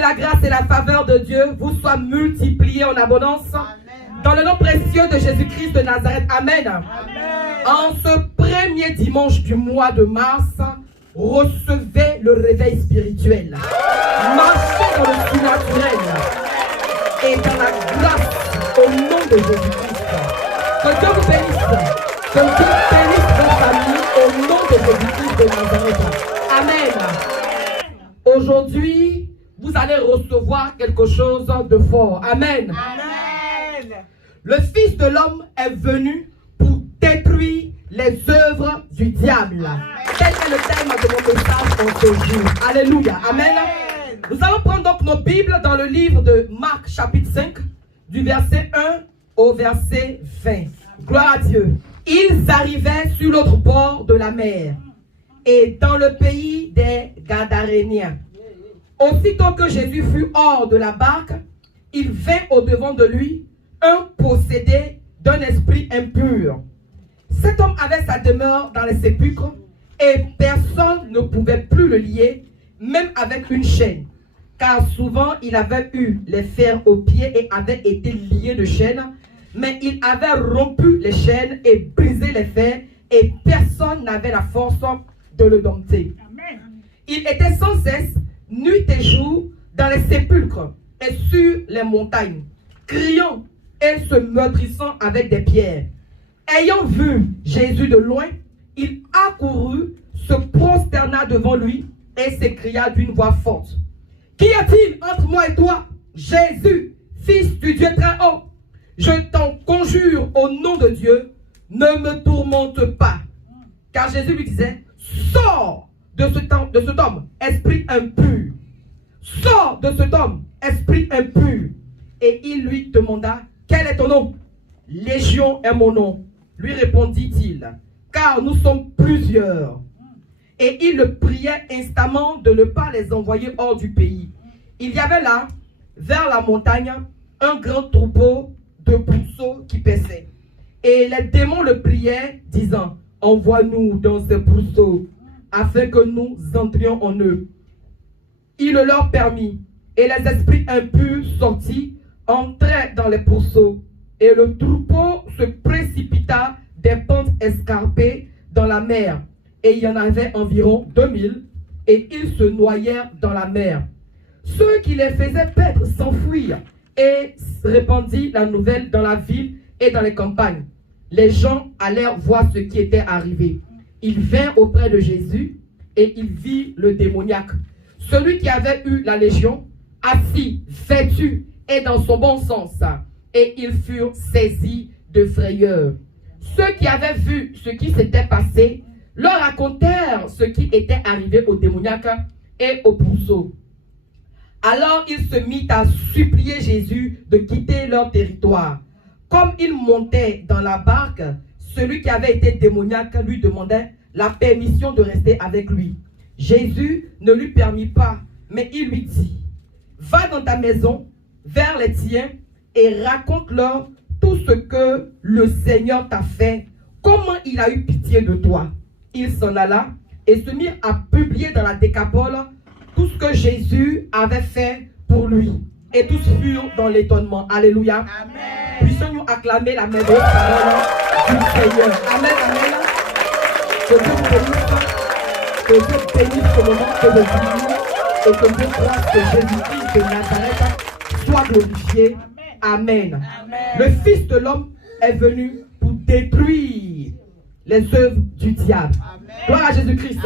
la grâce et la faveur de Dieu vous soient multipliées en abondance. Dans le nom précieux de Jésus-Christ de Nazareth. Amen. Amen. En ce premier dimanche du mois de mars, recevez le réveil spirituel. Marchez dans le surnaturel et dans la grâce au nom de Jésus-Christ. Que Dieu vous bénisse. Que Dieu bénisse votre famille au nom de Jésus-Christ de Nazareth. Amen. Aujourd'hui, vous allez recevoir quelque chose de fort. Amen. Amen. Le Fils de l'homme est venu pour détruire les œuvres du diable. Tel est le thème de mon message en ce jour. Alléluia. Amen. Nous allons prendre donc nos Bibles dans le livre de Marc chapitre 5, du verset 1 au verset 20. Gloire à Dieu. Ils arrivaient sur l'autre bord de la mer et dans le pays des Gadaréniens. Aussitôt que Jésus fut hors de la barque, il vint au-devant de lui un possédé d'un esprit impur. Cet homme avait sa demeure dans les sépulcres et personne ne pouvait plus le lier, même avec une chaîne, car souvent il avait eu les fers aux pieds et avait été lié de chaînes, mais il avait rompu les chaînes et brisé les fers et personne n'avait la force de le dompter. Il était sans cesse, nuit et jour, dans les sépulcres et sur les montagnes, criant et se meurtrissant avec des pierres. Ayant vu Jésus de loin, il accourut, se prosterna devant lui et s'écria d'une voix forte: Qu'y a-t-il entre moi et toi, Jésus, fils du Dieu très haut? Je t'en conjure au nom de Dieu, ne me tourmente pas. Car Jésus lui disait: Sors de cet homme, esprit impur. Sors de cet homme, esprit impur. Et il lui demanda: Quel est ton nom? Légion est mon nom, lui répondit-il, car nous sommes plusieurs. Et il le priait instamment de ne pas les envoyer hors du pays. Il y avait là, vers la montagne, un grand troupeau de pourceaux qui paissaient. Et les démons le priaient, disant: Envoie-nous dans ces pourceaux, afin que nous entrions en eux. Il le leur permit, et les esprits impurs sortis entraient dans les pourceaux, et le troupeau se précipita des pentes escarpées dans la mer, et il y en avait environ 2000, et ils se noyèrent dans la mer. Ceux qui les faisaient paître s'enfuirent, et répandit la nouvelle dans la ville et dans les campagnes. Les gens allèrent voir ce qui était arrivé. Ils vinrent auprès de Jésus, et il vit le démoniaque, celui qui avait eu la légion, assis, vêtu et dans son bon sens, et ils furent saisis de frayeur. Ceux qui avaient vu ce qui s'était passé leur racontèrent ce qui était arrivé au démoniaque et au pourceau. Alors il se mit à supplier Jésus de quitter leur territoire. Comme il montait dans la barque, celui qui avait été démoniaque lui demandait la permission de rester avec lui. Jésus ne lui permit pas, mais il lui dit: Va dans ta maison, vers les tiens, et raconte-leur tout ce que le Seigneur t'a fait, comment il a eu pitié de toi. Il s'en alla et se mit à publier dans la Décapole tout ce que Jésus avait fait pour lui. Et tous furent dans l'étonnement. Alléluia. Amen. Puissions-nous acclamer la merveilleuse parole du Seigneur. Amen, amen. Que Dieu vous bénisse. Que Dieu bénisse ce moment que nous vivons. Et que Dieu fasse que Jésus-Christ de Nazareth soit glorifié. Amen. Amen. Le Fils de l'homme est venu pour détruire les œuvres du diable. Amen. Gloire à Jésus-Christ.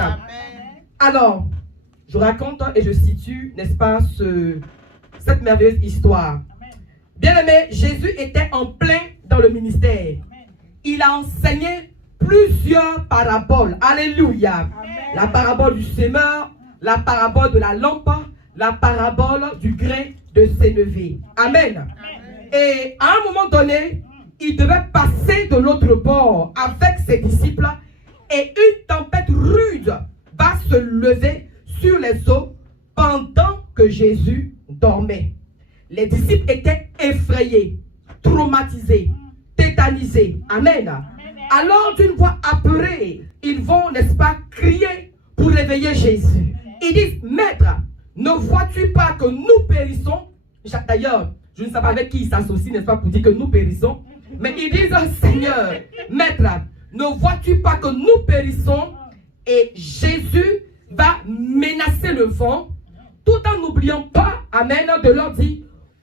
Alors, je raconte et je situe, n'est-ce pas, cette merveilleuse histoire. Bien-aimé, Jésus était en plein dans le ministère. Il a enseigné plusieurs paraboles. Alléluia. Amen. La parabole du sémeur, la parabole de la lampe, la parabole du grain de sénévé. Amen. Amen. Et à un moment donné, il devait passer de l'autre bord avec ses disciples et une tempête rude va se lever sur les eaux pendant que Jésus dormait. Les disciples étaient effrayés, traumatisés, tétanisés. Amen. Alors d'une voix apeurée, ils vont, n'est-ce pas, crier pour réveiller Jésus. Ils disent: Maître, ne vois-tu pas que nous périssons? D'ailleurs, je ne sais pas avec qui il s'associe, n'est-ce pas, pour dire que nous périssons. Mais ils disent, Seigneur, Maître, ne vois-tu pas que nous périssons? Et Jésus va menacer le vent, tout en n'oubliant pas, amen, de leur dire,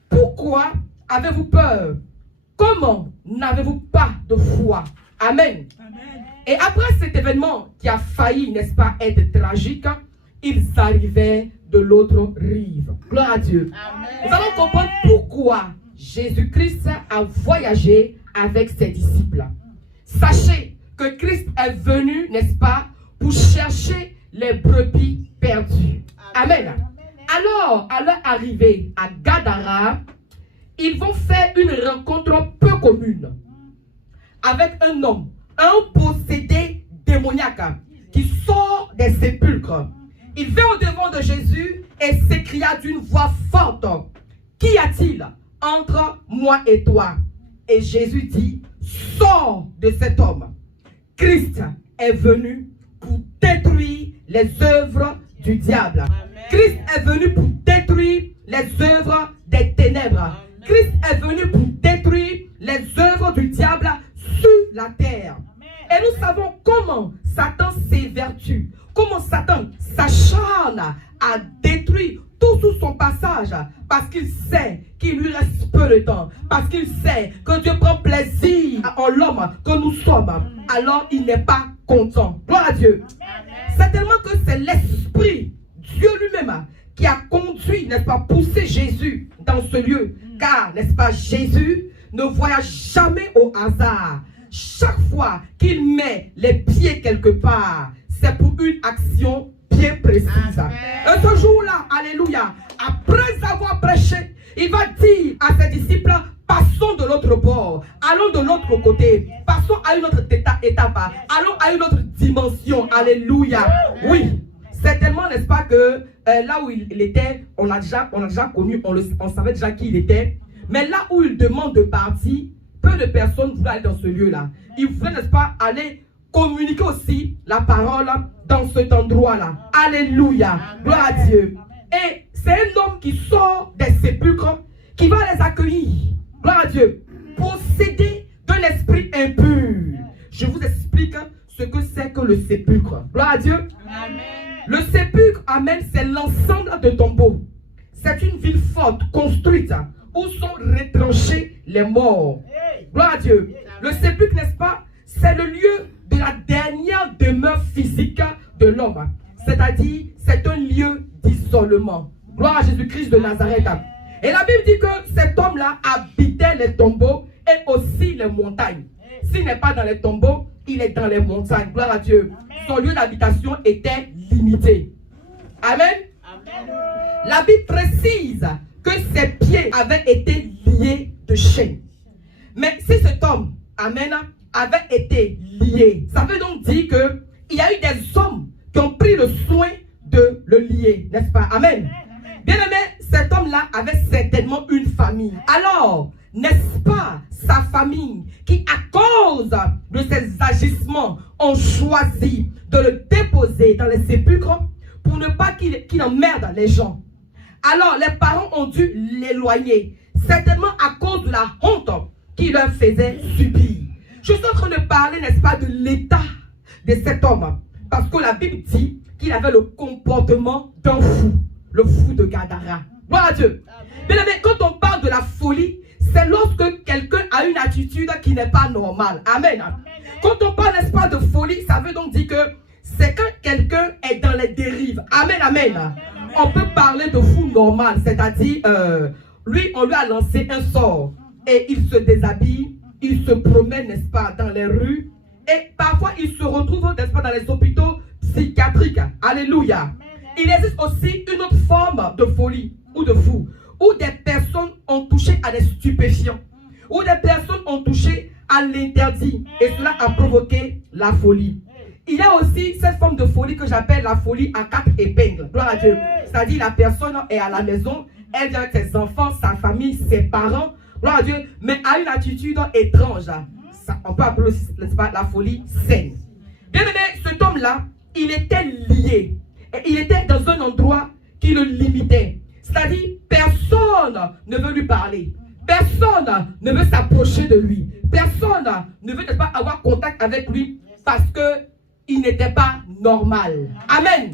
pourquoi avez-vous peur? Comment n'avez-vous pas de foi? Amen. Amen. Et après cet événement qui a failli, n'est-ce pas, être tragique, ils arrivaient de l'autre rive. Gloire à Dieu. Amen. Nous allons comprendre pourquoi Jésus-Christ a voyagé avec ses disciples. Sachez que Christ est venu, n'est-ce pas, pour chercher les brebis perdues. Amen. Amen. Alors, à leur arrivée à Gadara, ils vont faire une rencontre peu commune avec un homme, un possédé démoniaque qui sort des sépulcres. Il vint au devant de Jésus et s'écria d'une voix forte, « Qu'y a-t-il entre moi et toi ?» Et Jésus dit, « Sors de cet homme. Christ est venu pour détruire les œuvres du diable. Amen. Christ est venu pour détruire les œuvres des ténèbres. Amen. Christ est venu pour détruire les œuvres du diable sur la terre. Amen. Et nous savons comment Satan s'évertue, comment Satan s'acharne à détruire tout sous son passage, parce qu'il sait qu'il lui reste peu de temps, parce qu'il sait que Dieu prend plaisir en l'homme que nous sommes. Alors il n'est pas content. Gloire à Dieu. C'est tellement que c'est l'Esprit, Dieu lui-même, qui a conduit, n'est-ce pas, poussé Jésus dans ce lieu. Car, n'est-ce pas, Jésus ne voyage jamais au hasard. Chaque fois qu'il met les pieds quelque part, c'est pour une action bien précise. Et ce jour-là, alléluia, après avoir prêché, il va dire à ses disciples, passons de l'autre bord, allons de l'autre côté, passons à une autre étape, allons à une autre dimension. Alléluia. Oui, c'est tellement, n'est-ce pas, que là où il était, on a déjà connu, on savait déjà qui il était. Mais là où il demande de partir, peu de personnes voulaient aller dans ce lieu-là. Ils voulaient, n'est-ce pas, aller communiquer aussi la parole dans cet endroit-là. Alléluia. Gloire à Dieu. Et c'est un homme qui sort des sépulcres, qui va les accueillir. Gloire à Dieu. Possédé d'un esprit impur. Je vous explique ce que c'est que le sépulcre. Gloire à Dieu. Amen. Le sépulcre, amen, c'est l'ensemble de tombeaux. C'est une ville forte, construite, où sont retranchés les morts. Gloire à Dieu. Le sépulcre, n'est-ce pas, c'est le lieu de la dernière demeure physique de l'homme. C'est-à-dire, c'est un lieu d'isolement. Gloire à Jésus-Christ de Nazareth. Et la Bible dit que cet homme-là habitait les tombeaux et aussi les montagnes. S'il n'est pas dans les tombeaux, il est dans les montagnes. Gloire à Dieu. Son lieu d'habitation était limité. Amen. Amen. La Bible précise que ses pieds avaient été liés de chaînes. Mais si cet homme, amen, avait été lié, ça veut donc dire qu'il y a eu des hommes qui ont pris le soin de le lier, n'est-ce pas? Amen. Bien aimé, cet homme-là avait certainement une famille. Alors, n'est-ce pas sa famille qui, à cause de ses agissements, ont choisi de le déposer dans les sépulcres pour ne pas qu'il emmerde les gens? Alors, les parents ont dû l'éloigner, certainement à cause de la honte qu'il leur faisait subir. Je suis en train de parler, n'est-ce pas, de l'état de cet homme, parce que la Bible dit qu'il avait le comportement d'un fou, le fou de Gadara. Gloire à Dieu. Bien aimé, quand on parle de la folie, c'est lorsque quelqu'un a une attitude qui n'est pas normale. Amen. Quand on parle, n'est-ce pas, de folie, ça veut donc dire que c'est quand quelqu'un est dans les dérives. Amen, amen. On peut parler de fou normal, c'est-à-dire, lui, on lui a lancé un sort et il se déshabille, il se promène, n'est-ce pas, dans les rues et parfois il se retrouve, n'est-ce pas, dans les hôpitaux psychiatriques. Alléluia. Il existe aussi une autre forme de folie ou de fou, où des personnes ont touché à des stupéfiants, où des personnes ont touché à l'interdit et cela a provoqué la folie. Il y a aussi cette forme de folie que j'appelle la folie à 4 épingles. Gloire à Dieu. C'est-à-dire la personne est à la maison, elle vient avec ses enfants, sa famille, ses parents. Gloire à Dieu. Mais a une attitude étrange. Ça, on peut appeler aussi, n'est-ce pas, la folie saine. Bien aimé, cet homme-là, il était lié. Et il était dans un endroit qui le limitait. C'est-à-dire, personne ne veut lui parler. Personne ne veut s'approcher de lui. Personne ne veut pas avoir contact avec lui parce qu'il n'était pas normal. Amen.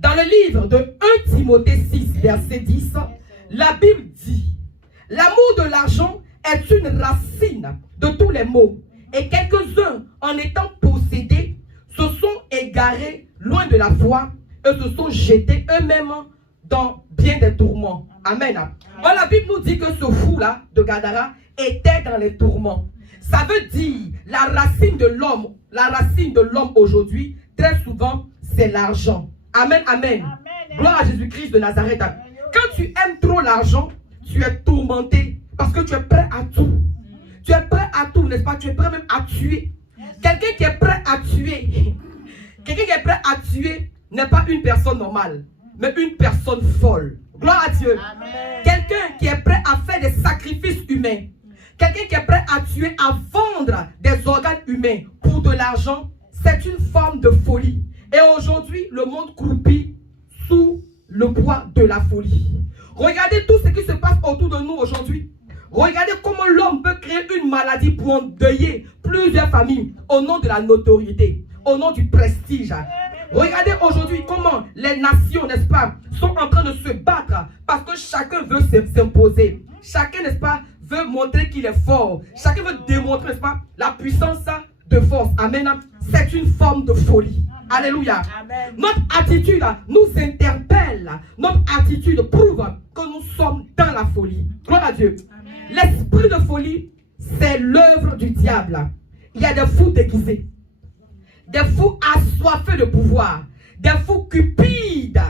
Dans le livre de 1 Timothée 6, verset 10, la Bible dit: l'amour de l'argent est une racine de tous les maux. Et quelques-uns, en étant possédés, se sont égarés loin de la foi et se sont jetés eux-mêmes dans bien des tourments. Amen. Or, la Bible nous dit que ce fou-là de Gadara était dans les tourments. Ça veut dire la racine de l'homme aujourd'hui, très souvent, c'est l'argent. Amen, amen. Gloire à Jésus-Christ de Nazareth. Quand tu aimes trop l'argent, tu es tourmenté parce que tu es prêt à tout. Tu es prêt à tout, n'est-ce pas? Tu es prêt même à tuer. Quelqu'un qui est prêt à tuer, n'est pas une personne normale, mais une personne folle. Gloire à Dieu. Quelqu'un qui est prêt à faire des sacrifices humains. Quelqu'un qui est prêt à tuer, à vendre des organes humains pour de l'argent, c'est une forme de folie. Et aujourd'hui, le monde croupit sous le poids de la folie. Regardez tout ce qui se passe autour de nous aujourd'hui. Regardez comment l'homme peut créer une maladie pour endeuiller plusieurs familles au nom de la notoriété, au nom du prestige. Regardez aujourd'hui comment les nations, n'est-ce pas, sont en train de se battre parce que chacun veut s'imposer. Chacun, n'est-ce pas, veut montrer qu'il est fort. Chacun veut démontrer, n'est-ce pas, la puissance de force. Amen. C'est une forme de folie. Alléluia. Amen. Notre attitude nous interpelle. Notre attitude prouve que nous sommes dans la folie. Gloire à Dieu. L'esprit de folie, c'est l'œuvre du diable. Il y a des fous déguisés, des fous assoiffés de pouvoir, des fous cupides.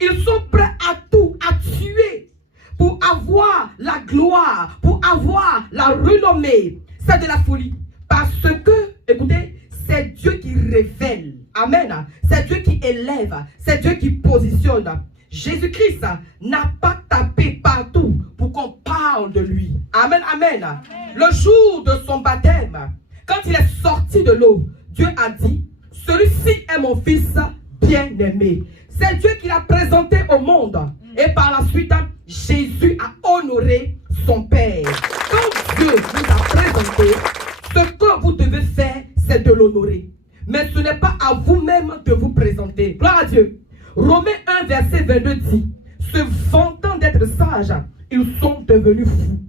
Ils sont prêts à tout, à tuer, pour avoir la gloire, pour avoir la renommée. C'est de la folie. Parce que, écoutez, c'est Dieu qui révèle. Amen. C'est Dieu qui élève. C'est Dieu qui positionne. Jésus-Christ n'a pas tapé partout pour qu'on parle de lui. Amen, amen. Amen. Le jour de son baptême, quand il est sorti de l'eau, Dieu a dit: celui-ci est mon fils bien-aimé. C'est Dieu qui l'a présenté au monde. Et par la suite, Jésus a honoré son Père. Quand Dieu vous a présenté, ce que vous devez faire, c'est de l'honorer. Mais ce n'est pas à vous-même de vous présenter. Gloire à Dieu. Romains 1, verset 22 dit: se vantant d'être sages, ils sont devenus fous.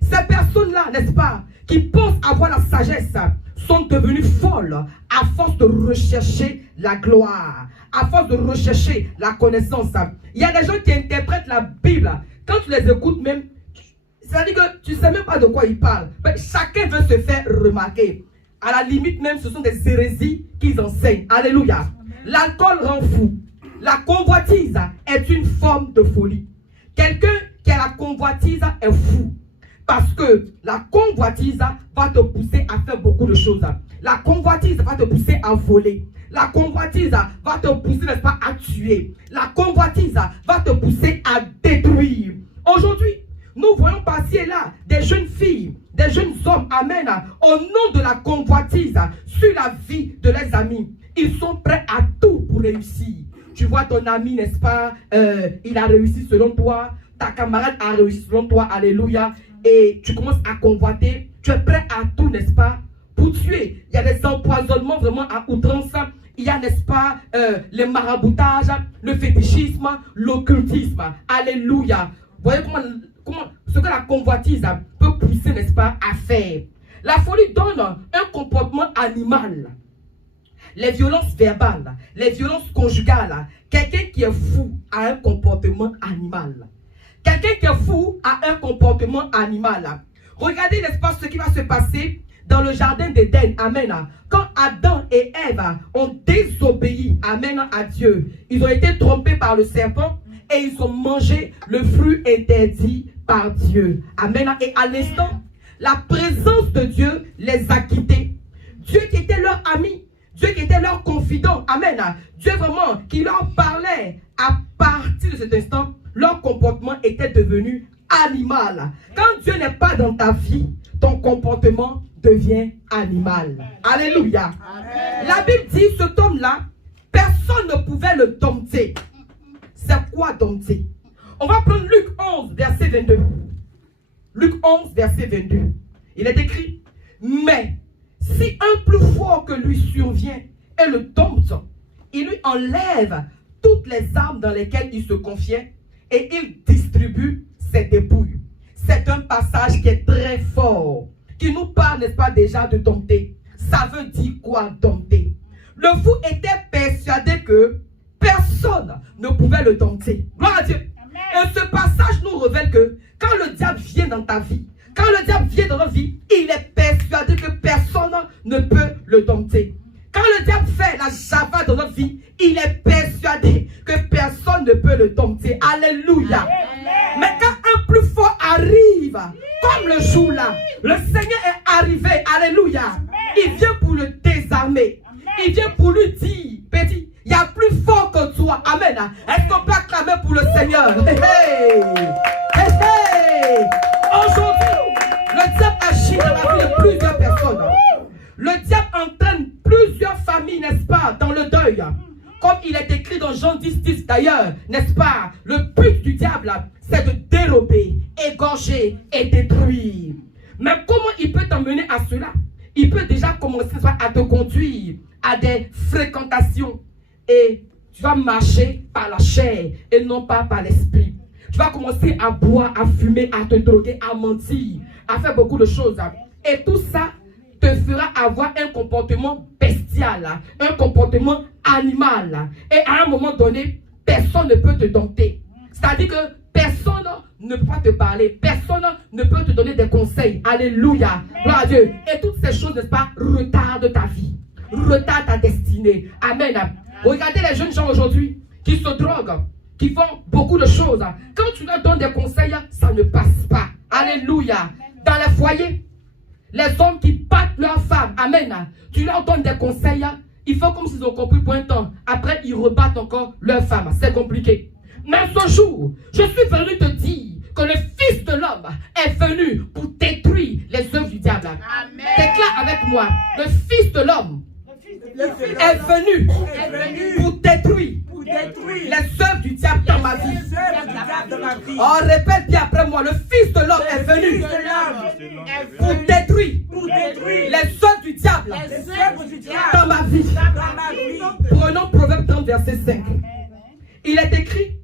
Ces personnes-là, n'est-ce pas, qui pensent avoir la sagesse, sont devenues folles à force de rechercher la gloire, à force de rechercher la connaissance. Il y a des gens qui interprètent la Bible. Quand tu les écoutes même, c'est-à-dire que tu ne sais même pas de quoi ils parlent. Mais chacun veut se faire remarquer. À la limite même, ce sont des hérésies qu'ils enseignent. Alléluia. L'alcool rend fou. La convoitise est une forme de folie. Quelqu'un qui a la convoitise est fou. Parce que la convoitise va te pousser à faire beaucoup de choses. La convoitise va te pousser à voler. La convoitise va te pousser, n'est-ce pas, à tuer. La convoitise va te pousser à détruire. Aujourd'hui, nous voyons passer là des jeunes filles, des jeunes hommes, amen, au nom de la convoitise sur la vie de leurs amis. Ils sont prêts à tout pour réussir. Tu vois ton ami, n'est-ce pas, il a réussi selon toi, ta camarade a réussi selon toi, alléluia, et tu commences à convoiter, tu es prêt à tout, n'est-ce pas, pour tuer. Il y a des empoisonnements vraiment à outrance, il y a, n'est-ce pas, les maraboutages, le fétichisme, l'occultisme, alléluia. Vous voyez comment ce que la convoitise peut pousser, n'est-ce pas, à faire. La folie donne un comportement animal. Les violences verbales, les violences conjugales. Quelqu'un qui est fou a un comportement animal. Quelqu'un qui est fou a un comportement animal. Regardez, n'est-ce pas, ce qui va se passer dans le jardin d'Éden. Amen. Quand Adam et Ève ont désobéi, amen, à Dieu, ils ont été trompés par le serpent et ils ont mangé le fruit interdit par Dieu. Amen. Et à l'instant, la présence de Dieu les a quittés. Dieu qui était leur ami, Dieu qui était leur confident, amen. Dieu vraiment qui leur parlait. À partir de cet instant, leur comportement était devenu animal. Quand Dieu n'est pas dans ta vie, ton comportement devient animal. Alléluia. Amen. La Bible dit, cet homme-là, personne ne pouvait le dompter. c'est quoi dompter? On va prendre Luc 11, verset 22. Luc 11, verset 22. Il est écrit, mais si un plus fort que lui survient et le dompte, il lui enlève toutes les armes dans lesquelles il se confiait et il distribue ses dépouilles. C'est un passage qui est très fort, qui nous parle, n'est-ce pas, déjà de dompter. Ça veut dire quoi, dompter? Le fou était persuadé que personne ne pouvait le dompter. Gloire à Dieu. Et ce passage nous révèle que quand le diable vient dans ta vie, quand le diable vient dans notre vie, il est persuadé que personne ne peut le dompter. Quand le diable fait la java dans notre vie, il est persuadé que personne ne peut le dompter. Alléluia. Mais quand un plus fort arrive, comme le jour là, le Seigneur est arrivé. Alléluia. Il vient pour le désarmer. Il vient pour lui dire, petit, il y a plus fort que toi. Amen. Est-ce qu'on peut acclamer pour le Seigneur? Hey, hey. Hey, hey. Aujourd'hui, le diable agit dans la vie de plusieurs personnes. Le diable entraîne plusieurs familles, n'est-ce pas, dans le deuil. Comme il est écrit dans Jean 10 d'ailleurs, n'est-ce pas? Le but du diable, c'est de dérober, égorger et détruire. Mais comment il peut t'emmener à cela? Il peut déjà commencer à te conduire à des fréquentations. Et tu vas marcher par la chair et non pas par l'esprit. Tu vas commencer à boire, à fumer, à te droguer, à mentir, à faire beaucoup de choses. Et tout ça te fera avoir un comportement bestial, un comportement animal. Et à un moment donné, personne ne peut te dompter. C'est-à-dire que personne ne peut pas te parler. Personne ne peut te donner des conseils. Alléluia. Gloire à Dieu. Et toutes ces choses, n'est-ce pas, retardent ta vie. Retardent ta destinée. Amen. Regardez les jeunes gens aujourd'hui qui se droguent, qui font beaucoup de choses. Quand tu leur donnes des conseils, ça ne passe pas. Alléluia. Dans les foyers, les hommes qui battent leurs femmes, amen, tu leur donnes des conseils, ils font comme s'ils ont compris pour un temps. Après, ils rebattent encore leurs femmes. C'est compliqué. Mais ce jour, je suis venu te dire que le Fils de l'homme est venu pour détruire les œuvres du diable. Amen. Déclare avec moi, le Fils de l'homme est venu pour détruire les œuvres du diable dans ma vie. Oh, répète bien après moi, le Fils de l'homme est venu pour détruire les œuvres du diable dans ma vie. Prenons Proverbe 30, verset 5. Il est écrit,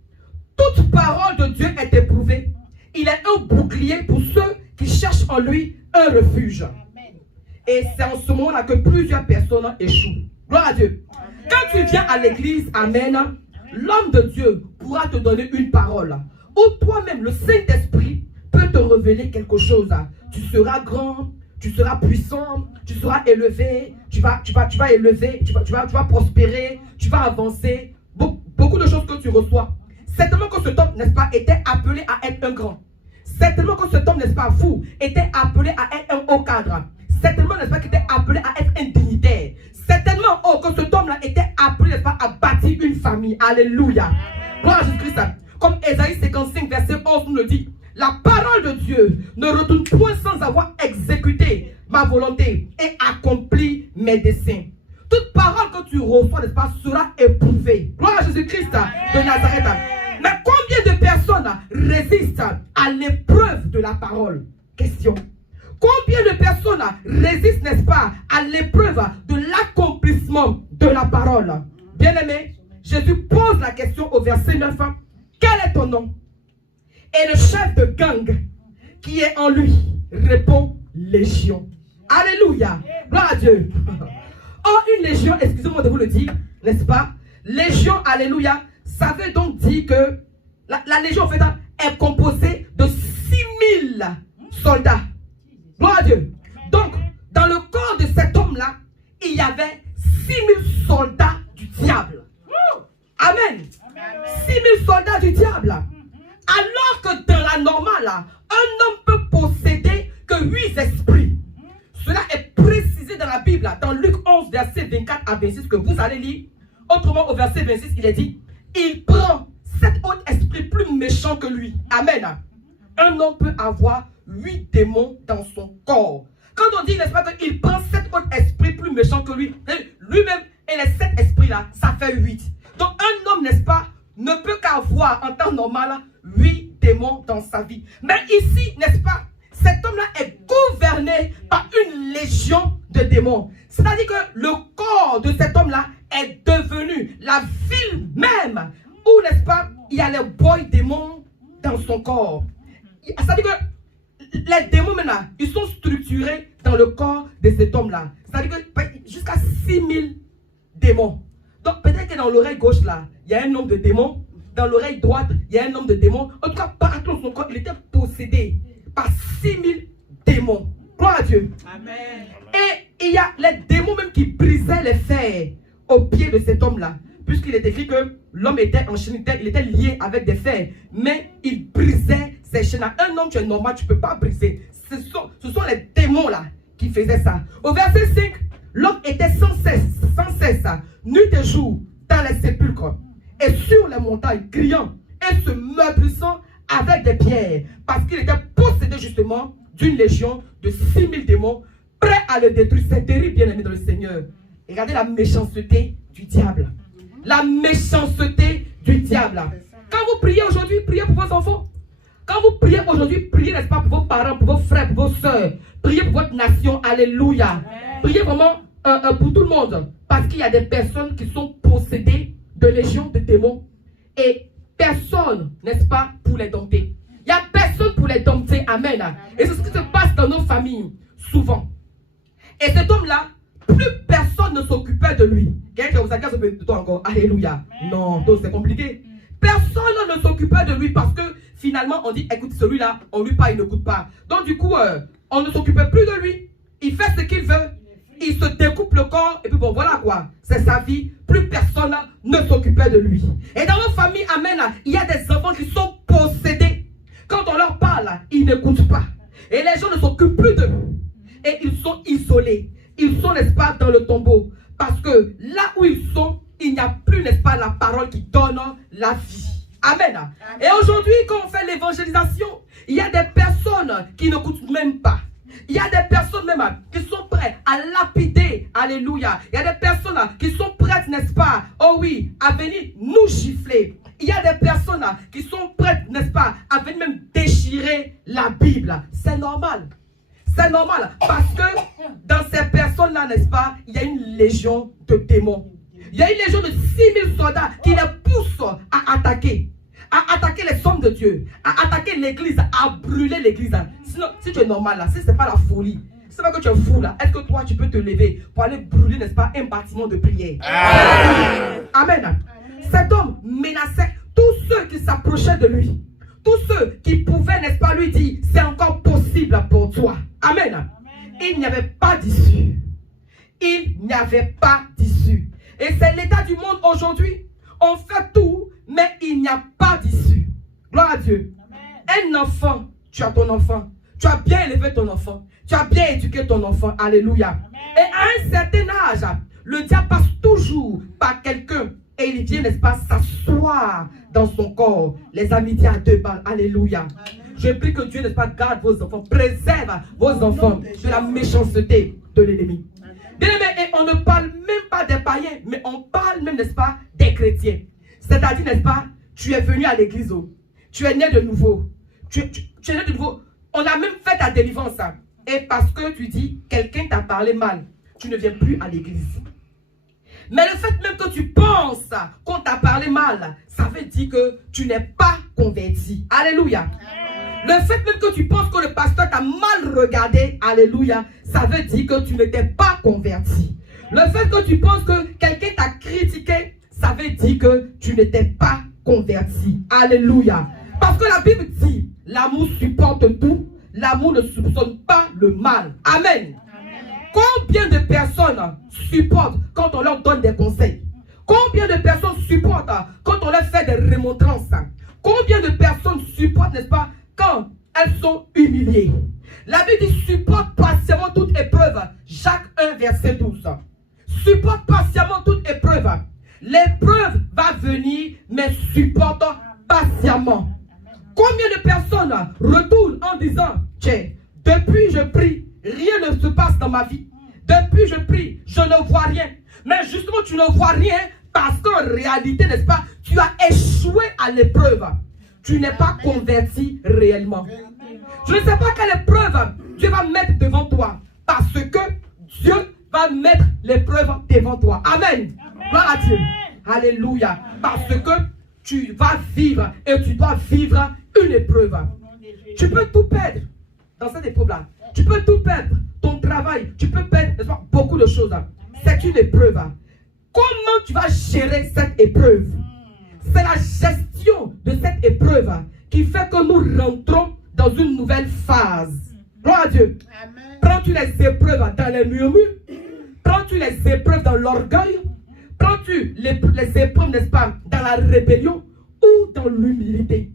toute parole de Dieu est éprouvée. Il est un bouclier pour ceux qui cherchent en lui un refuge. Et c'est en ce moment-là que plusieurs personnes échouent. Gloire à Dieu. Quand tu viens à l'église, amen, l'homme de Dieu pourra te donner une parole. Ou toi-même, le Saint-Esprit peut te révéler quelque chose. Tu seras grand, tu seras puissant, tu seras élevé, tu vas élever, tu vas prospérer, tu vas avancer. Beaucoup de choses que tu reçois. Certainement que cet homme, n'est-ce pas, était appelé à être un grand. Certainement que cet homme, n'est-ce pas, fou, était appelé à être un haut cadre. Certainement, n'est-ce pas, qu'il était appelé à être un dignitaire. Certainement, que cet homme-là était appelé, n'est-ce pas, à bâtir une famille. Alléluia. Gloire à Jésus-Christ. Comme Ésaïe 55, verset 11 nous le dit. La parole de Dieu ne retourne point sans avoir exécuté ma volonté et accompli mes desseins. Toute parole que tu reçois, n'est-ce pas, sera éprouvée. Gloire à Jésus-Christ de Nazareth. Mais combien de personnes résistent à l'épreuve de la parole? Question. Combien de personnes résistent, n'est-ce pas, à l'épreuve de l'accomplissement de la parole? Bien-aimé, Jésus pose la question au verset 9. Quel est ton nom? Et le chef de gang qui est en lui répond Légion. Alléluia. Gloire à Dieu. Oh, une légion, excusez-moi de vous le dire, n'est-ce pas? Légion, alléluia, ça veut donc dire que la légion, en fait, est composée de 6000 soldats. Gloire à Dieu. Donc, dans le corps de cet homme-là, il y avait 6000 soldats du diable. Amen. 6000 soldats du diable. Alors que dans la normale, un homme peut posséder que 8 esprits. Cela est précisé dans la Bible, dans Luc 11, verset 24 à 26, que vous allez lire. Autrement, au verset 26, il est dit, il prend 7 autres esprits plus méchants que lui. Amen. Un homme peut avoir 8 démons dans son corps. Quand on dit, n'est-ce pas, qu'il prend 7 autres esprits plus méchants que lui, lui-même et les 7 esprits-là, ça fait 8. Donc un homme, n'est-ce pas, ne peut qu'avoir en temps normal 8 démons dans sa vie. Mais ici, n'est-ce pas, cet homme-là est gouverné par une légion de démons. C'est-à-dire que le corps de cet homme-là est devenu la ville même où, n'est-ce pas, il y a les boys démons dans son corps. C'est-à-dire que les démons maintenant, ils sont structurés dans le corps de cet homme-là. C'est-à-dire que jusqu'à 6000 démons. Donc peut-être que dans l'oreille gauche là, il y a un nombre de démons. Dans l'oreille droite, il y a un nombre de démons. En tout cas, partout dans son corps, il était possédé par 6000 démons. Gloire à Dieu. Amen. Et il y a les démons même qui brisaient les fers au pied de cet homme-là. Puisqu'il est écrit que l'homme était enchaîné, il était lié avec des fers. Mais il brisait ces chaînes. Un homme, tu es normal, tu ne peux pas briser. Ce sont les démons là qui faisaient ça. Au verset 5, l'homme était sans cesse, nuit et jour, dans les sépulcres et sur les montagnes, criant et se meublissant avec des pierres, parce qu'il était possédé justement d'une légion de 6000 démons, prêts à le détruire. C'est terrible, bien aimé dans le Seigneur. Regardez la méchanceté du diable. La méchanceté du diable. Quand vous priez aujourd'hui, priez pour vos enfants. Quand vous priez aujourd'hui, priez, n'est-ce pas, pour vos parents, pour vos frères, pour vos soeurs. Priez pour votre nation. Alléluia. Priez vraiment pour tout le monde. Parce qu'il y a des personnes qui sont possédées de légions de démons. Et personne, n'est-ce pas, pour les dompter. Il n'y a personne pour les dompter. Amen. Et c'est ce qui se passe dans nos familles, souvent. Et cet homme-là, plus personne ne s'occupait de lui. Quelqu'un vous a dit de toi encore. Alléluia. Non, donc c'est compliqué. Personne ne s'occupait de lui parce que finalement on dit, écoute, celui-là, on lui parle, il n'écoute pas. Donc du coup, on ne s'occupait plus de lui. Il fait ce qu'il veut. Il se découpe le corps et puis bon, voilà quoi. C'est sa vie. Plus personne ne s'occupait de lui. Et dans nos familles, amen, il y a des enfants qui sont possédés. Quand on leur parle, ils n'écoutent pas. Et les gens ne s'occupent plus d'eux. Et ils sont isolés. Ils sont, n'est-ce pas, dans le tombeau. Parce que là où ils sont, il n'y a plus, n'est-ce pas, la parole qui donne la vie. Amen. Amen. Et aujourd'hui, quand on fait l'évangélisation, il y a des personnes qui n'écoutent même pas. Il y a des personnes même qui sont prêtes à lapider. Alléluia. Il y a des personnes qui sont prêtes, n'est-ce pas, oh oui, à venir nous gifler. Il y a des personnes qui sont prêtes, n'est-ce pas, à venir même déchirer la Bible. C'est normal. C'est normal. Parce que dans ces personnes-là, n'est-ce pas, il y a une légion de démons. Il y a une légion de 6000 soldats qui les poussent à attaquer les hommes de Dieu, à attaquer l'église, à brûler l'église. Sinon, si tu es normal là, si ce n'est pas la folie, si ce n'est pas que tu es fou là, est-ce que toi tu peux te lever pour aller brûler, n'est-ce pas, un bâtiment de prière? Amen. Amen. Cet homme menaçait tous ceux qui s'approchaient de lui, tous ceux qui pouvaient, n'est-ce pas, lui dire, c'est encore possible pour toi. Amen. Amen. Il n'y avait pas d'issue. Il n'y avait pas d'issue. Et c'est l'état du monde aujourd'hui. On fait tout, mais il n'y a pas d'issue. Gloire à Dieu. Amen. Un enfant, tu as ton enfant. Tu as bien élevé ton enfant. Tu as bien éduqué ton enfant. Alléluia. Amen. Et à un certain âge, le diable passe toujours par quelqu'un. Et il vient, n'est-ce pas, s'asseoir dans son corps. Les amitiés à 2 balles. Alléluia. Amen. Je prie que Dieu, n'est-ce pas, garde vos enfants. Préserve vos enfants de la méchanceté de l'ennemi. Bien aimé, et on ne parle même pas des païens, mais on parle même, n'est-ce pas, des chrétiens. C'est-à-dire, n'est-ce pas, tu es venu à l'église, tu es né de nouveau. Tu es né de nouveau. On a même fait ta délivrance. Et parce que tu dis, quelqu'un t'a parlé mal, tu ne viens plus à l'église. Mais le fait même que tu penses qu'on t'a parlé mal, ça veut dire que tu n'es pas converti. Alléluia. Le fait même que tu penses que le pasteur t'a mal regardé, alléluia, ça veut dire que tu n'étais pas converti. Le fait que tu penses que quelqu'un t'a critiqué, ça veut dire que tu n'étais pas converti. Alléluia. Parce que la Bible dit, l'amour supporte tout, l'amour ne soupçonne pas le mal. Amen. Combien de personnes supportent quand on leur donne des conseils? Combien de personnes supportent quand on leur fait des remontrances? Combien de personnes supportent, n'est-ce pas, quand elles sont humiliées? La Bible dit, supporte patiemment toute épreuve. Jacques 1, verset 12. Supporte patiemment toute épreuve. L'épreuve va venir, mais supporte patiemment. Combien de personnes retournent en disant, tiens, depuis je prie, rien ne se passe dans ma vie. Depuis je prie, je ne vois rien. Mais justement, tu ne vois rien parce qu'en réalité, n'est-ce pas, tu as échoué à l'épreuve. Tu n'es pas converti réellement. Je ne sais pas quelle épreuve Dieu va mettre devant toi, parce que Dieu va mettre l'épreuve devant toi. Amen. Gloire à Dieu. Alléluia. Parce que tu vas vivre et tu dois vivre une épreuve. Tu peux tout perdre dans cette épreuve-là. Tu peux tout perdre. Ton travail, tu peux perdre beaucoup de choses. C'est une épreuve. Comment tu vas gérer cette épreuve? C'est la gestion de cette épreuve qui fait que nous rentrons dans une nouvelle phase. Gloire à Dieu. Prends-tu les épreuves dans les murmures? Prends-tu les épreuves dans l'orgueil? Prends-tu les épreuves, n'est-ce pas, dans la rébellion ou dans l'humilité?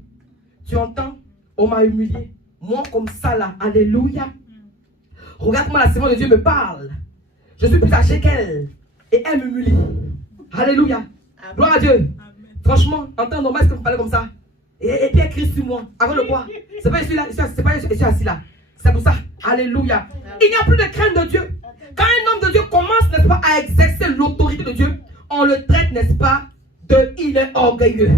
Tu entends? On m'a humilié. Moi comme ça là, alléluia. Regarde-moi, la Seigneur de Dieu me parle. Je suis plus âgé qu'elle. Et elle m'humilie. Alléluia. Gloire à Dieu. Franchement, en temps normal, est-ce que vous parlez comme ça? Et puis écrit sur moi. Avant le quoi? C'est pas je suis là, c'est pas je suis assis là. C'est pour ça. Alléluia. Il n'y a plus de crainte de Dieu. Quand un homme de Dieu commence, n'est-ce pas, à exercer l'autorité de Dieu, on le traite, n'est-ce pas, de il est orgueilleux.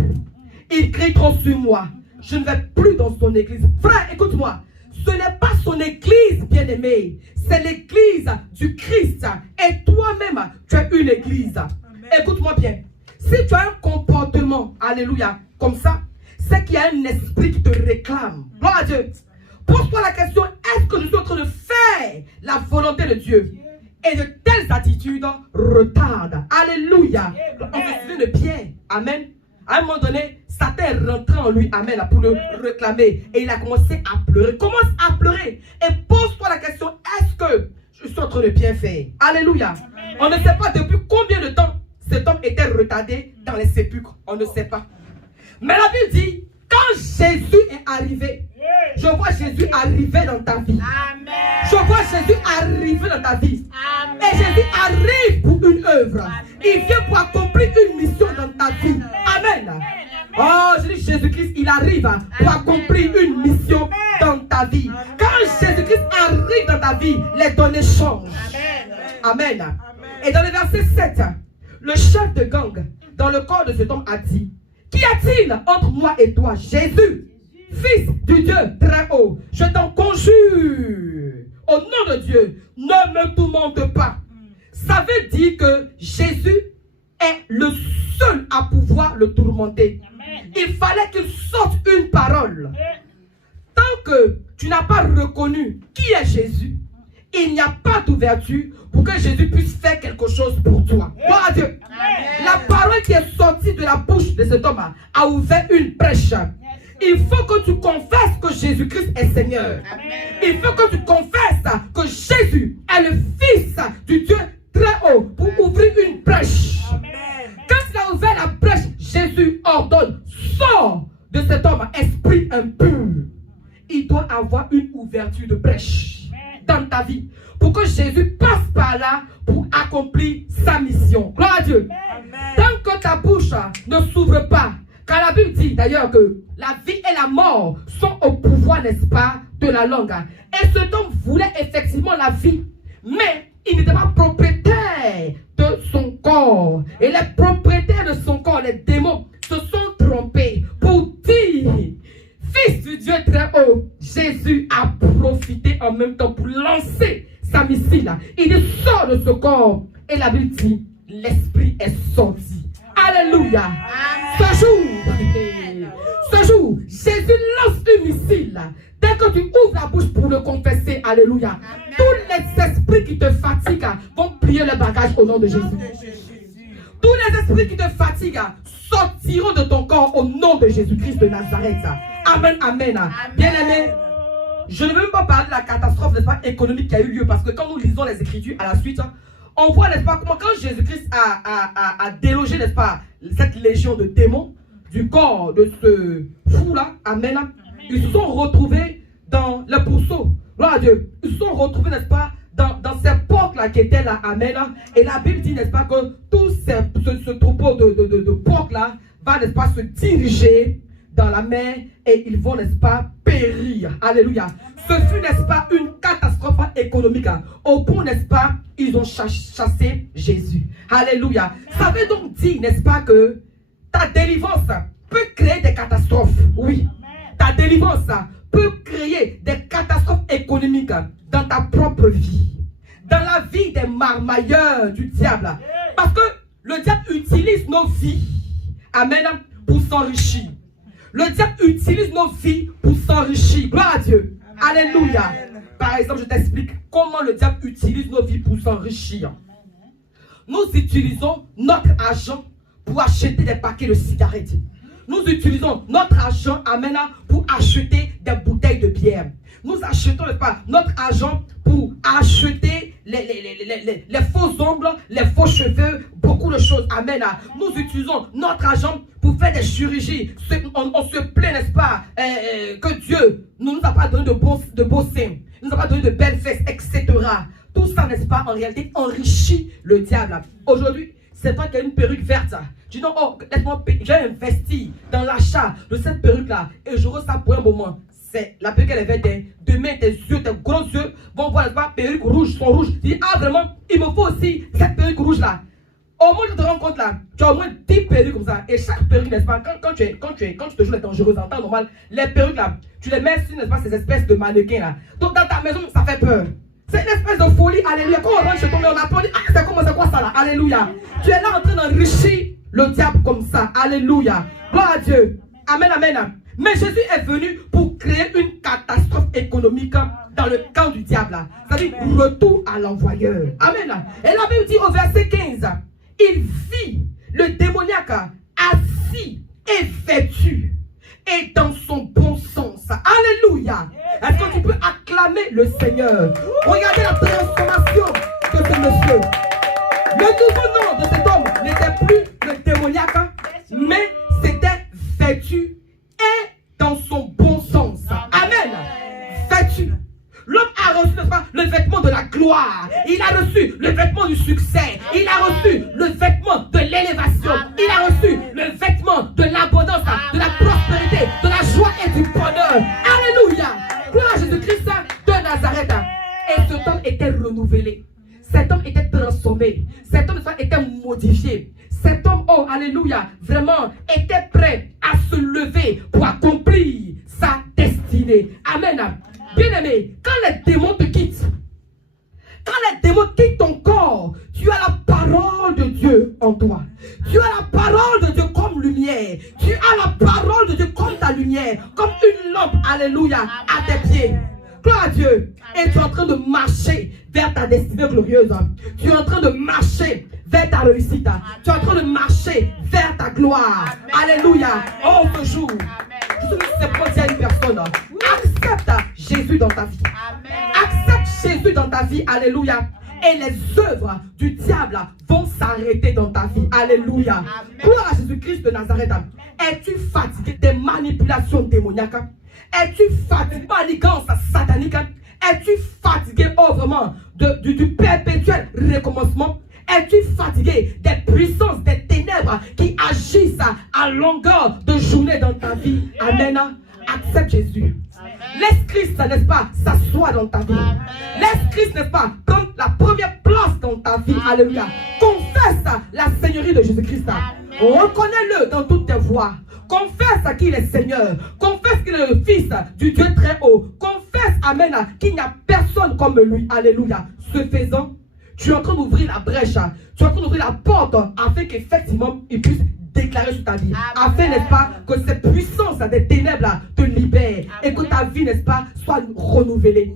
Il crie trop sur moi. Je ne vais plus dans son église. Frère, écoute-moi. Ce n'est pas son église, bien-aimé. C'est l'église du Christ. Et toi-même, tu as une église. Écoute-moi bien. Si tu as un comportement, alléluia, comme ça, c'est qu'il y a un esprit qui te réclame. Gloire à Dieu. Pose-toi la question, est-ce que je suis en train de faire la volonté de Dieu? Et de telles attitudes retardent. Alléluia. On se souvient de Pierre. Amen. À un moment donné, Satan est rentré en lui, amen, pour le réclamer. Et il a commencé à pleurer. Commence à pleurer. Et pose-toi la question, est-ce que je suis en train de bien faire? Alléluia. Amen. On ne sait pas depuis combien de temps cet homme était retardé dans les sépulcres. On ne sait pas. Mais la Bible dit, quand Jésus est arrivé, je vois Jésus arriver dans ta vie. Amen. Je vois Jésus arriver dans ta vie. Amen. Et Jésus arrive pour une œuvre. Amen. Il vient pour accomplir une mission dans ta vie. Amen. Amen. Oh, je dis Jésus-Christ, il arrive pour accomplir une mission dans ta vie. Quand Jésus-Christ arrive dans ta vie, les données changent. Amen. Amen. Et dans le verset 7, le chef de gang dans le corps de cet homme a dit, qu'y a-t-il entre moi et toi, Jésus, Fils du Dieu très haut? Je t'en conjure, au nom de Dieu, ne me tourmente pas. Ça veut dire que Jésus est le seul à pouvoir le tourmenter. Il fallait qu'il sorte une parole. Tant que tu n'as pas reconnu qui est Jésus, il n'y a pas d'ouverture pour que Jésus puisse faire quelque chose pour toi. Gloire à Dieu. La parole qui est sortie de la bouche de cet homme a ouvert une brèche. Il faut que tu confesses que Jésus-Christ est Seigneur. Il faut que tu confesses que Jésus est le Fils du Dieu très haut pour ouvrir une brèche. Quand il a ouvert la brèche, Jésus ordonne, sors de cet homme, esprit impur. Il doit avoir une ouverture de brèche dans ta vie pour que Jésus passe par là pour accomplir sa mission. Gloire à Dieu. Tant que ta bouche ne s'ouvre pas, car la Bible dit d'ailleurs que la vie et la mort sont au pouvoir, n'est-ce pas, de la langue. Et cet homme voulait effectivement la vie, mais il n'était pas propriétaire de son corps. Et les propriétaires de son corps, les démons, se sont trompés pour dire, Fils du Dieu très haut. Jésus a profité en même temps pour lancer sa missile. Il dit, sort de ce corps. Et la Bible dit, l'esprit est sorti. Alléluia. Ce jour, Jésus lance une missile. Dès que tu ouvres la bouche pour le confesser, alléluia, tous les esprits qui te fatiguent vont plier le bagage au nom de Jésus. Tous les esprits qui te fatiguent sortiront de ton corps au nom de Jésus-Christ de Nazareth. Amen, amen. Bien-aimé, je ne veux même pas parler de la catastrophe, n'est-ce pas, économique qui a eu lieu, parce que quand nous lisons les Écritures à la suite, on voit, n'est-ce pas, comment quand Jésus-Christ a délogé, n'est-ce pas, cette légion de démons du corps de ce fou-là, amen, ils se sont retrouvés dans le pourceau. Gloire à Dieu. Ils se sont retrouvés, n'est-ce pas, dans ces porcs-là qui étaient là, amen. Et la Bible dit, n'est-ce pas, que tout ce troupeau de porcs-là va, n'est-ce pas, se diriger dans la mer et ils vont, n'est-ce pas, périr. Alléluia. Ce fut, n'est-ce pas, une catastrophe économique. Au point, n'est-ce pas, ils ont chassé Jésus. Alléluia. Ça veut donc dire, n'est-ce pas, que ta délivrance peut créer des catastrophes. Oui. Ta délivrance peut créer des catastrophes économiques dans ta propre vie. Dans la vie des marmailleurs du diable. Parce que le diable utilise nos vies. Amen. Pour s'enrichir. Le diable utilise nos vies pour s'enrichir. Gloire à Dieu. Amen. Alléluia. Par exemple, je t'explique comment le diable utilise nos vies pour s'enrichir. Nous utilisons notre argent pour acheter des paquets de cigarettes. Nous utilisons notre argent, amen, pour acheter des bouteilles de bière. Nous achetons, n'est-ce pas, notre argent pour acheter les faux ongles, les faux cheveux, beaucoup de choses. Amen. Nous utilisons notre argent pour faire des chirurgies. On se plaint, n'est-ce pas, que Dieu ne nous a pas donné de beaux seins, ne nous a pas donné de belles fesses, etc. Tout ça, n'est-ce pas, en réalité, enrichit le diable. Aujourd'hui, c'est toi qui as une perruque verte. Tu dis non, oh, laisse-moi, j'ai investi dans l'achat de cette perruque-là et j'aurai ça pour un moment. C'est la perruque, elle est verte. Demain, tes yeux, tes gros yeux vont voir, n'est-ce pas, perruque rouge, sont rouges. Tu dis, ah, vraiment, il me faut aussi cette perruque rouge-là. Au moins, tu te rends compte là, tu as au moins 10 perruques comme ça. Et chaque perruque, n'est-ce pas, quand tu te joues les dangereuses en temps normal, les perruques là, tu les mets sur, n'est-ce pas, ces espèces de mannequins là. Donc, dans ta maison, ça fait peur. C'est une espèce de folie, alléluia. Quand on rentre chez toi, on applaudit, ah, c'est quoi ça là, alléluia. Tu es là en train d'enrichir le diable comme ça, alléluia. Gloire à Dieu. Amen, amen. Mais Jésus est venu pour créer une catastrophe économique dans le camp du diable. C'est-à-dire retour à l'envoyeur. Amen. Et la Bible dit au verset 15, il vit le démoniaque assis et vêtu et dans son bon sens. Alléluia. Est-ce que tu peux acclamer le Seigneur? Regardez la transformation de ce monsieur. Le nouveau nom de cet homme n'était plus le démoniaque, mais c'était vêtu et dans son bon sens. Amen. Vêtu. L'homme a reçu, n'est-ce pas, le vêtement de la gloire. Il a reçu le vêtement du succès. Il a reçu le vêtement de l'élévation. Il a reçu le vêtement de l'abondance, de la prospérité, de la joie et du bonheur. Alléluia. Gloire à Jésus-Christ de Nazareth. Et cet homme était renouvelé. Cet homme était transformé. Cet homme était modifié. Cet homme, oh, alléluia, vraiment était prêt à se lever pour accomplir sa destinée. Amen. Bien-aimé, quand les démons te quittent, ton corps, tu as la parole de Dieu en toi. Tu as la parole de Dieu comme lumière. Tu as la parole de Dieu comme ta lumière, comme une lampe, alléluia, à tes pieds. Gloire à Dieu. Et tu es en train de marcher vers ta destinée glorieuse. Tu es en train de marcher vers ta réussite. Tu es en train de marcher vers ta gloire. Alléluia. Oh, ce jour, je suis pour dire à une personne, accepte Jésus dans ta vie. Accepte Jésus dans ta vie. Alléluia. Et les œuvres du diable vont s'arrêter dans ta vie. Alléluia. Gloire à Jésus-Christ de Nazareth. Es-tu fatigué des manipulations démoniaques? Es-tu fatigué par l'ignorance satanique? Es-tu fatigué, oh vraiment, du perpétuel recommencement? Es-tu fatigué des puissances, des ténèbres qui agissent à longueur de journée dans ta vie? Amen. Accepte Jésus. Laisse Christ, n'est-ce pas, s'asseoir dans ta vie. Laisse Christ, n'est-ce pas, prendre la première place dans ta vie. Alléluia. Confesse la Seigneurie de Jésus-Christ. Reconnais-le dans toutes tes voies. Confesse qu'il est Seigneur. Confesse qu'il est le Fils du Dieu très haut. Confesse, amen, qu'il n'y a personne comme lui. Alléluia. Ce faisant, tu es en train d'ouvrir la brèche. Tu es en train d'ouvrir la porte afin qu'effectivement, il puisse déclarer sur ta vie. Afin, n'est-ce pas, que cette puissance des ténèbres te libère et que ta vie, n'est-ce pas, soit renouvelée.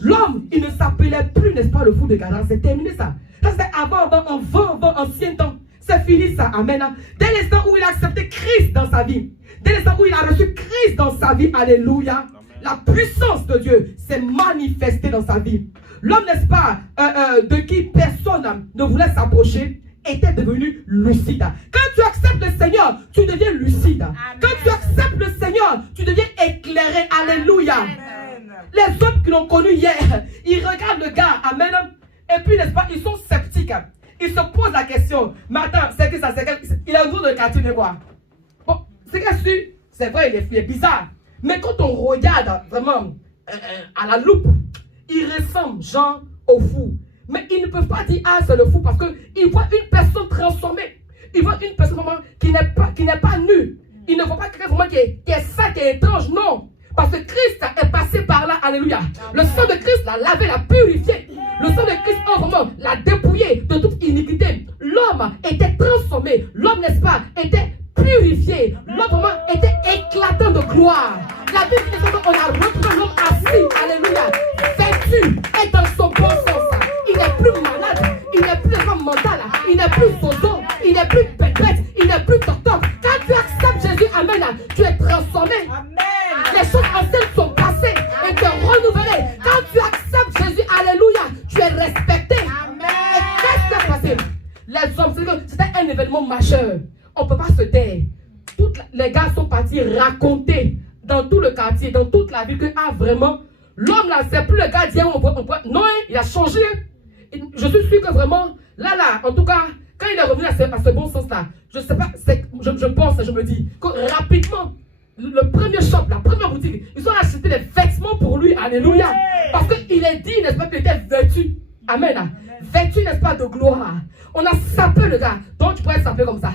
L'homme, il ne s'appelait plus, n'est-ce pas, le fou de Gadara. C'est terminé ça. Ça, c'est avant, ancien temps. C'est fini ça, amen. Dès l'instant où il a accepté Christ dans sa vie, dès l'instant où il a reçu Christ dans sa vie, alléluia, la puissance de Dieu s'est manifestée dans sa vie. L'homme, n'est-ce pas, de qui personne ne voulait s'approcher, était devenu lucide. Quand tu acceptes le Seigneur, tu deviens lucide. Amen. Quand tu acceptes le Seigneur, tu deviens éclairé. Alléluia. Amen. Les hommes qui l'ont connu hier, ils regardent le gars, amen, et puis, n'est-ce pas, ils sont sceptiques. Ils se posent la question, mais attends, c'est que ça, c'est que il a un nom de quartier de quoi? Bon, c'est que C'est vrai, il est bizarre. Mais quand on regarde vraiment à la loupe, il ressemble, genre, au fou. Mais ils ne peuvent pas dire, ah, c'est le fou, parce qu'ils voient une personne transformée. Ils voient une personne vraiment qui n'est pas nue. Ils ne voient pas quelqu'un vraiment qui est sain, qui est étrange, non. Parce que Christ est passé par là, alléluia. Le sang de Christ l'a lavé, l'a purifié. Le sang de Christ, vraiment, l'a dépouillé de toute iniquité. L'homme était transformé. L'homme, n'est-ce pas, était purifié. L'homme, vraiment, était éclatant de gloire. La Bible dit qu'on a retrouvé l'homme assis, alléluia, vêtu et dans son bon sens. Il n'est plus malade, il n'est plus mental, il n'est plus zozo, il n'est plus bête, il n'est plus docteur. Quand tu acceptes Jésus, amen, tu es transformé. Amen. Les choses anciennes sont passées et tu es renouvelé. Quand tu acceptes Jésus, alléluia, tu es respecté. Amen. Et qu'est-ce qui a passé? Les hommes, c'était un événement majeur. On ne peut pas se taire. Tous les gars sont partis raconter dans tout le quartier, dans toute la ville, que vraiment, l'homme là, c'est plus le gars d'hier, non, il a changé. Je suis sûr que vraiment, là, en tout cas, quand il est revenu à ce bon sens-là, je ne sais pas, je pense, je me dis, que rapidement, le premier shop, la première boutique, ils ont acheté des vêtements pour lui, alléluia. Parce qu'il est dit, n'est-ce pas, qu'il était vêtu. Amen. Vêtu, n'est-ce pas, de gloire. On a sapé le gars, donc tu pourrais saper comme ça.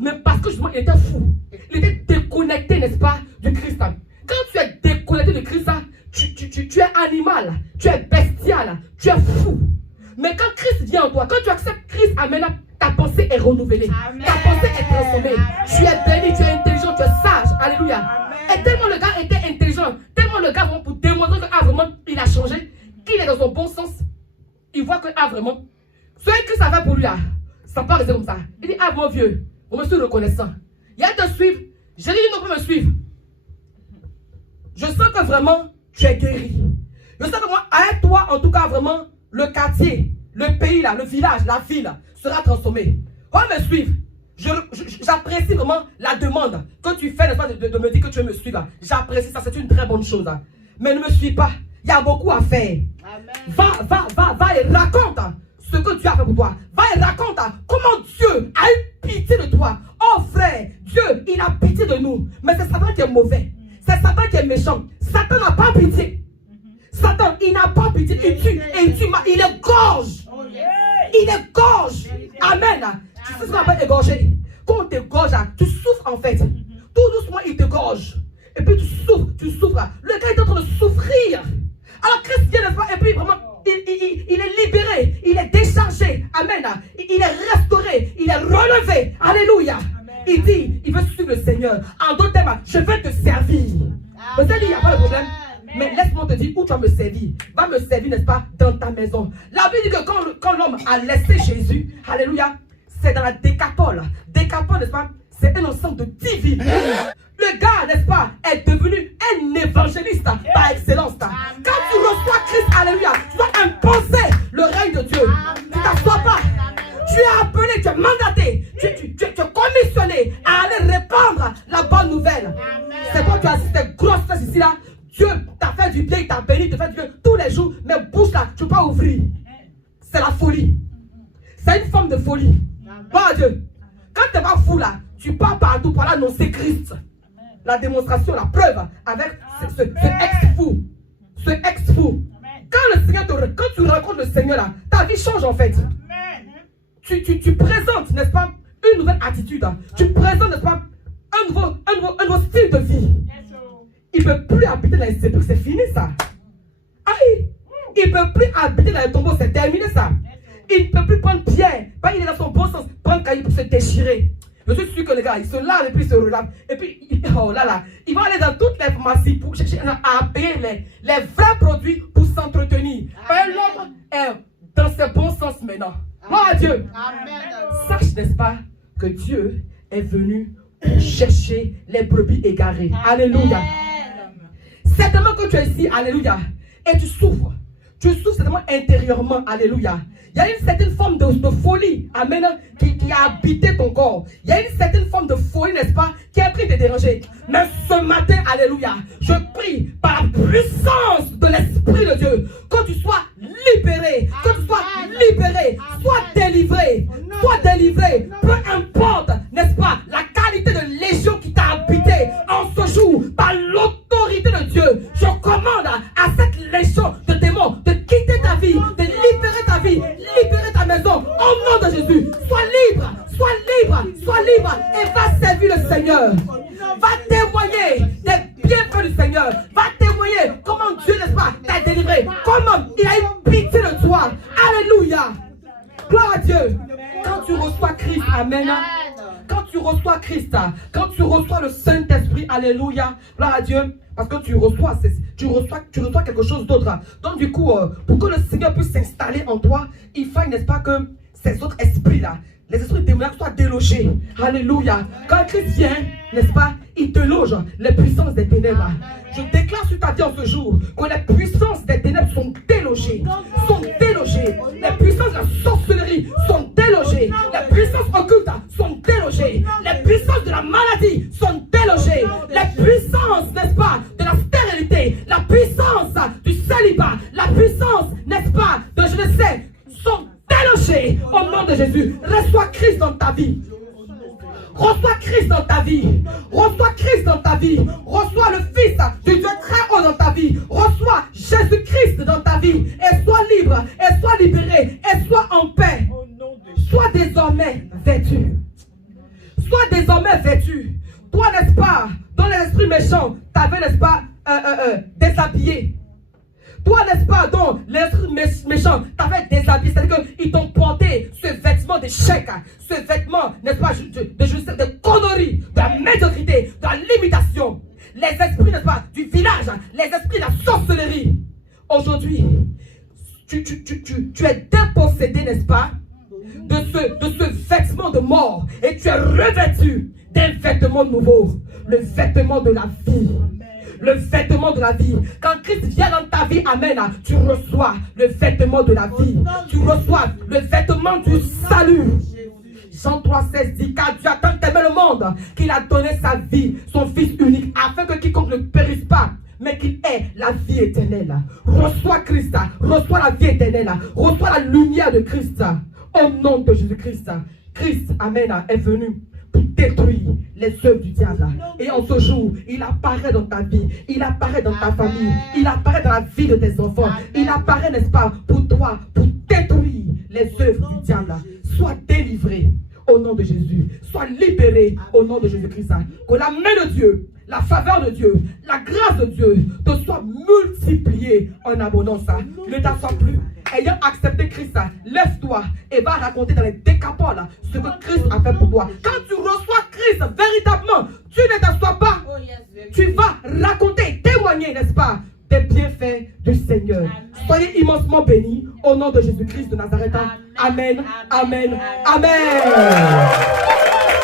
Mais parce que justement, il était fou. Il était déconnecté, n'est-ce pas, du Christ. Quand tu es déconnecté du Christ, tu es animal, tu es bestial, tu es fou. Mais quand Christ vient en toi, quand tu acceptes Christ, amen, ta pensée est renouvelée. Amen. Ta pensée est transformée. Amen. Tu es béni, tu es intelligent, tu es sage. Alléluia. Amen. Et tellement le gars était intelligent, tellement le gars, pour démontrer que vraiment, il a changé, qu'il est dans son bon sens, il voit que, vraiment, ce que Christ a fait pour lui, ça peut rester comme ça. Il dit, mon vieux, on me suis reconnaissant. Il y a de suivre. J'ai dit, non, peut me suivre. Je sens que vraiment, tu es guéri. Je sens que moi, avec toi, en tout cas, vraiment, le quartier, le pays, là, le village, la ville sera transformé. Va me suivre. J'apprécie vraiment la demande que tu fais, n'est-ce pas, de me dire que tu veux me suivre. J'apprécie ça, c'est une très bonne chose. Mais ne me suis pas. Il y a beaucoup à faire. Amen. Va et raconte ce que Dieu a fait pour toi. Va et raconte comment Dieu a eu pitié de toi. Oh frère, Dieu, il a pitié de nous. Mais c'est Satan qui est mauvais. C'est Satan qui est méchant. Satan n'a pas pitié. Satan, il n'a pas pitié. Il tue et il tue. Il égorge. Il égorge. Amen. Tu sais ce qu'on appelle égorger. Quand on t'égorge, tu souffres en fait. Tout doucement, il t'égorge. Et puis tu souffres. Le gars est en train de souffrir. Alors Christ vient, n'est-ce pas? Et puis vraiment, il est libéré. Il est déchargé. Amen. Il est restauré. Il est relevé. Alléluia. Amen. Il dit, il veut suivre le Seigneur. En d'autres termes, je vais te servir. Vous savez, il n'y a pas de problème. Mais laisse-moi te dire où tu vas me servir. Va me servir, n'est-ce pas, dans ta maison. La Bible dit que quand l'homme a laissé Jésus, alléluia, c'est dans la décapole. Décapole, n'est-ce pas, c'est un ensemble de 10 villes. Le gars, n'est-ce pas, est devenu un évangéliste par excellence. Quand tu reçois Christ, alléluia, tu dois imposer le règne de Dieu. Tu ne t'assois pas. Tu es appelé, tu es mandaté, tu es commissionné à aller répandre la bonne nouvelle. C'est quand tu as cette grosse fesse ici là. Dieu t'a fait du bien, il t'a béni, il te fait du bien tous les jours, mais bouche là, tu ne peux pas ouvrir. C'est la folie. C'est une forme de folie. Bon Dieu, quand tu n'es pas fou là, tu pars partout pour annoncer Christ. La démonstration, la preuve avec ce ex-fou. Ce ex-fou. Quand tu rencontres le Seigneur là, ta vie change en fait. Tu présentes, n'est-ce pas, une nouvelle attitude. Tu présentes, n'est-ce pas, un nouveau style de vie. Il ne peut plus habiter dans les sépulcres, c'est fini ça. Aïe! Il ne peut plus habiter dans les tombeaux, c'est terminé ça. Il ne peut plus prendre pierre, il est dans son bon sens, prendre caillou pour se déchirer. Je suis sûr que les gars, ils se lavent et puis ils se relavent. Et puis, oh là là, ils vont aller dans toutes les pharmacies pour chercher à payer les vrais produits pour s'entretenir. L'homme est dans ses bons sens maintenant. Gloire à Dieu. Amen. Sache, n'est-ce pas, que Dieu est venu chercher les brebis égarées. Alléluia. Certainement que tu es ici, alléluia, et tu souffres. Tu souffres certainement intérieurement, alléluia. Il y a une certaine forme de folie, amen, qui a habité ton corps. Il y a une certaine forme de folie, n'est-ce pas, qui a pris de déranger. Mais ce matin, alléluia, je prie par la puissance de l'Esprit de Dieu, que tu sois libéré, que tu sois libéré, sois délivré, peu importe, n'est-ce pas, la qualité de légion qui t'a habité en ce Seigneur. Va témoigner des bienfaits du Seigneur. Va témoigner comment Dieu, n'est-ce pas, t'a délivré. Comment il a eu pitié de toi. Alléluia. Gloire à Dieu. Quand tu reçois Christ, amen. Quand tu reçois Christ, quand tu reçois le Saint-Esprit, alléluia, gloire à Dieu, parce que tu reçois quelque chose d'autre. Donc du coup, pour que le Seigneur puisse s'installer en toi, il faut, n'est-ce pas, que ces autres esprits-là, les esprits démoniaques soient délogés. Alléluia. Quand Christ vient, n'est-ce pas, il déloge les puissances des ténèbres. Je déclare sur ta vie en ce jour que les puissances des ténèbres sont délogées. Sont délogées. Les puissances de la sorcellerie sont délogées. Les puissances occultes sont délogées. Les puissances de la maladie sont délogées. Les puissances, n'est-ce pas, de la stérilité, la puissance du célibat, la puissance, n'est-ce pas, de je ne sais, sont délogées au nom de Jésus. Reçois Christ dans ta vie. Reçois Christ dans ta vie. Reçois Christ dans ta vie. Reçois le Fils du Dieu très haut dans ta vie. Reçois Jésus-Christ dans ta vie. Et sois libre. Et sois libéré. Et sois en paix. Sois désormais vêtu. Sois désormais vêtu. Toi, n'est-ce pas, dans l'esprit méchant, t'avais, n'est-ce pas, déshabillé. Toi, n'est-ce pas, dans l'esprit méchant, t'avais déshabillé. C'est-à-dire qu'ils t'ont porté ce vêtement d'échec, ce vêtement, n'est-ce pas, de conneries, de la médiocrité, de la limitation. Les esprits, n'est-ce pas, du village, les esprits de la sorcellerie. Aujourd'hui, tu es dépossédé, n'est-ce pas, de ce vêtement de mort. Et tu es revêtu d'un vêtement nouveau, le vêtement de la vie. Le vêtement de la vie. Quand Christ vient dans ta vie, amen, tu reçois le vêtement de la vie. Tu reçois le vêtement du salut. Jean 3,16 dit, car Dieu a tant aimé le monde qu'il a donné sa vie, son Fils unique, afin que quiconque ne périsse pas, mais qu'il ait la vie éternelle. Reçois Christ, reçois la vie éternelle, reçois la lumière de Christ. Au nom de Jésus-Christ. Christ, amen, est venu pour détruire les œuvres du diable. Et en ce jour, il apparaît dans ta vie, il apparaît dans ta famille, il apparaît dans la vie de tes enfants, il apparaît, n'est-ce pas, pour toi, pour détruire les œuvres du diable. Sois délivré au nom de Jésus, sois libéré au nom de Jésus-Christ. Que la main de Dieu, la faveur de Dieu, la grâce de Dieu te soit multipliée en abondance. Ne t'assois plus. Ayant accepté Christ, lève-toi et va raconter dans les décapoles ce que Christ a fait pour toi. Quand tu reçois Christ véritablement, tu ne t'assois pas. Tu vas raconter, témoigner, n'est-ce pas, des bienfaits du Seigneur. Soyez immensement bénis au nom de Jésus-Christ de Nazareth. Amen, amen, amen.